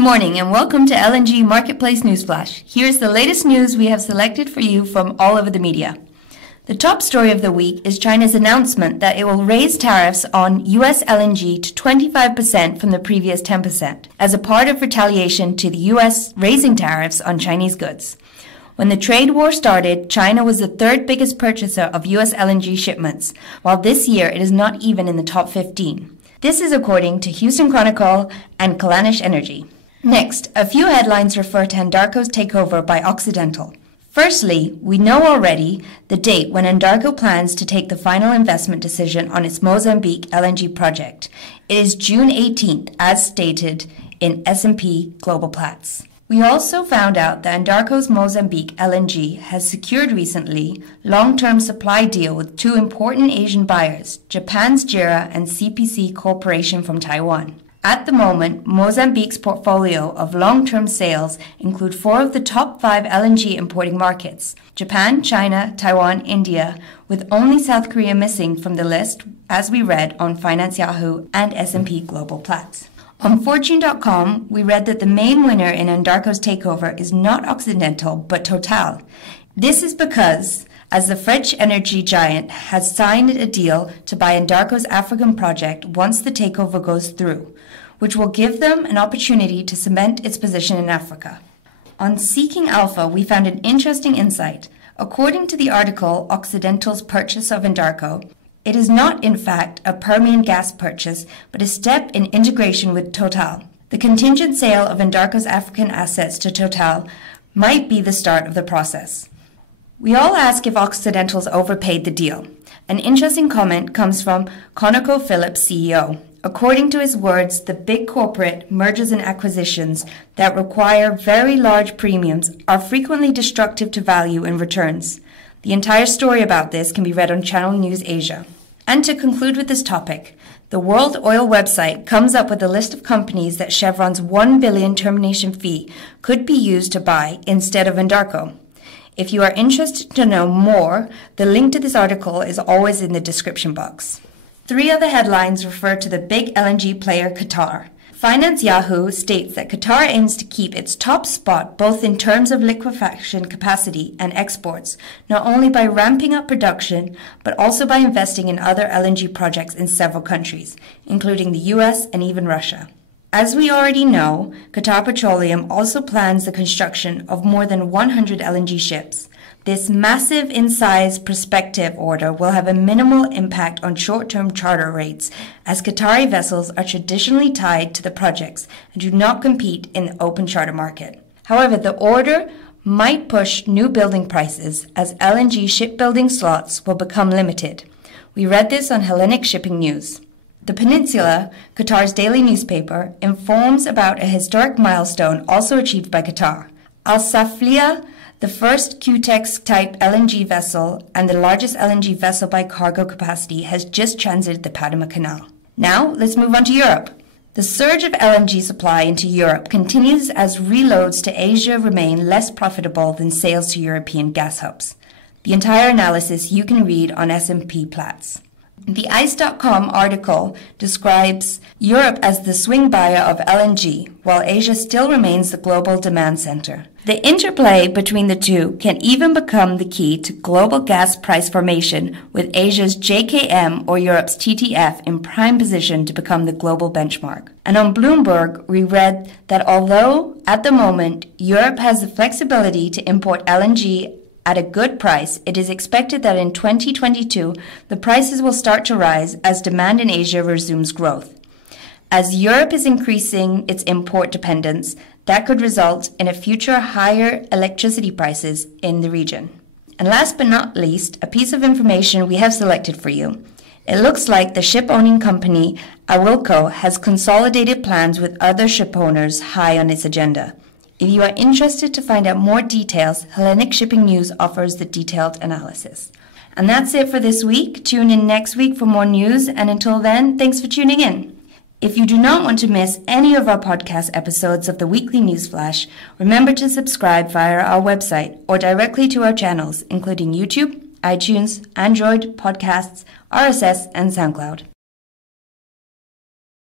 morning and welcome to LNG Marketplace News Flash. Here's the latest news we have selected for you from all over the media. The top story of the week is China's announcement that it will raise tariffs on US LNG to 25% from the previous 10% as a part of retaliation to the US raising tariffs on Chinese goods. When the trade war started, China was the third biggest purchaser of US LNG shipments, while this year it is not even in the top 15. This is according to Houston Chronicle and Kallanish Energy. Next, a few headlines refer to Anadarko's takeover by Occidental. Firstly, we know already the date when Anadarko plans to take the final investment decision on its Mozambique LNG project. It is June 18th, as stated in S&P Global Platts. We also found out that Anadarko's Mozambique LNG has secured recently long-term supply deal with two important Asian buyers, Japan's JERA and CPC Corporation from Taiwan. At the moment, Mozambique's portfolio of long-term sales include 4 of the top 5 LNG importing markets: Japan, China, Taiwan, India, with only South Korea missing from the list, as we read on Finance Yahoo and S&P Global Platts. On Fortune.com, we read that the main winner in Anadarko's takeover is not Occidental, but Total. This is because, as the French energy giant has signed a deal to buy Anadarko's African project once the takeover goes through, which will give them an opportunity to cement its position in Africa. On Seeking Alpha, we found an interesting insight. According to the article Occidental's Purchase of Anadarko, it is not, in fact, a Permian gas purchase, but a step in integration with Total. The contingent sale of Anadarko's African assets to Total might be the start of the process. We all ask if Occidental's overpaid the deal. An interesting comment comes from ConocoPhillips CEO. According to his words, the big corporate mergers and acquisitions that require very large premiums are frequently destructive to value and returns. The entire story about this can be read on Channel News Asia. And to conclude with this topic, the World Oil website comes up with a list of companies that Chevron's $1 billion termination fee could be used to buy instead of Anadarko. If you are interested to know more, the link to this article is always in the description box. 3 other headlines refer to the big LNG player Qatar. Finance Yahoo states that Qatar aims to keep its top spot both in terms of liquefaction capacity and exports, not only by ramping up production, but also by investing in other LNG projects in several countries, including the US and even Russia. As we already know, Qatar Petroleum also plans the construction of more than 100 LNG ships. This massive in size prospective order will have a minimal impact on short-term charter rates, as Qatari vessels are traditionally tied to the projects and do not compete in the open charter market. However, the order might push new building prices as LNG shipbuilding slots will become limited. We read this on Hellenic Shipping News. The Peninsula, Qatar's daily newspaper, informs about a historic milestone also achieved by Qatar. Al Safliya, the first Q-Tex-type LNG vessel and the largest LNG vessel by cargo capacity, has just transited the Panama Canal. Now, let's move on to Europe. The surge of LNG supply into Europe continues as reloads to Asia remain less profitable than sales to European gas hubs. The entire analysis you can read on S&P Platts. The ICE.com article describes Europe as the swing buyer of LNG, while Asia still remains the global demand center. The interplay between the two can even become the key to global gas price formation, with Asia's JKM or Europe's TTF in prime position to become the global benchmark. And on Bloomberg, we read that although at the moment Europe has the flexibility to import LNG at a good price, it is expected that in 2022, the prices will start to rise as demand in Asia resumes growth. As Europe is increasing its import dependence, that could result in a future higher electricity prices in the region. And last but not least, a piece of information we have selected for you. It looks like the ship-owning company Awilco has consolidated plans with other ship owners high on its agenda. If you are interested to find out more details, Hellenic Shipping News offers the detailed analysis. And that's it for this week. Tune in next week for more news, and until then, thanks for tuning in. If you do not want to miss any of our podcast episodes of the weekly News Flash, remember to subscribe via our website or directly to our channels, including YouTube, iTunes, Android, podcasts, RSS, and SoundCloud.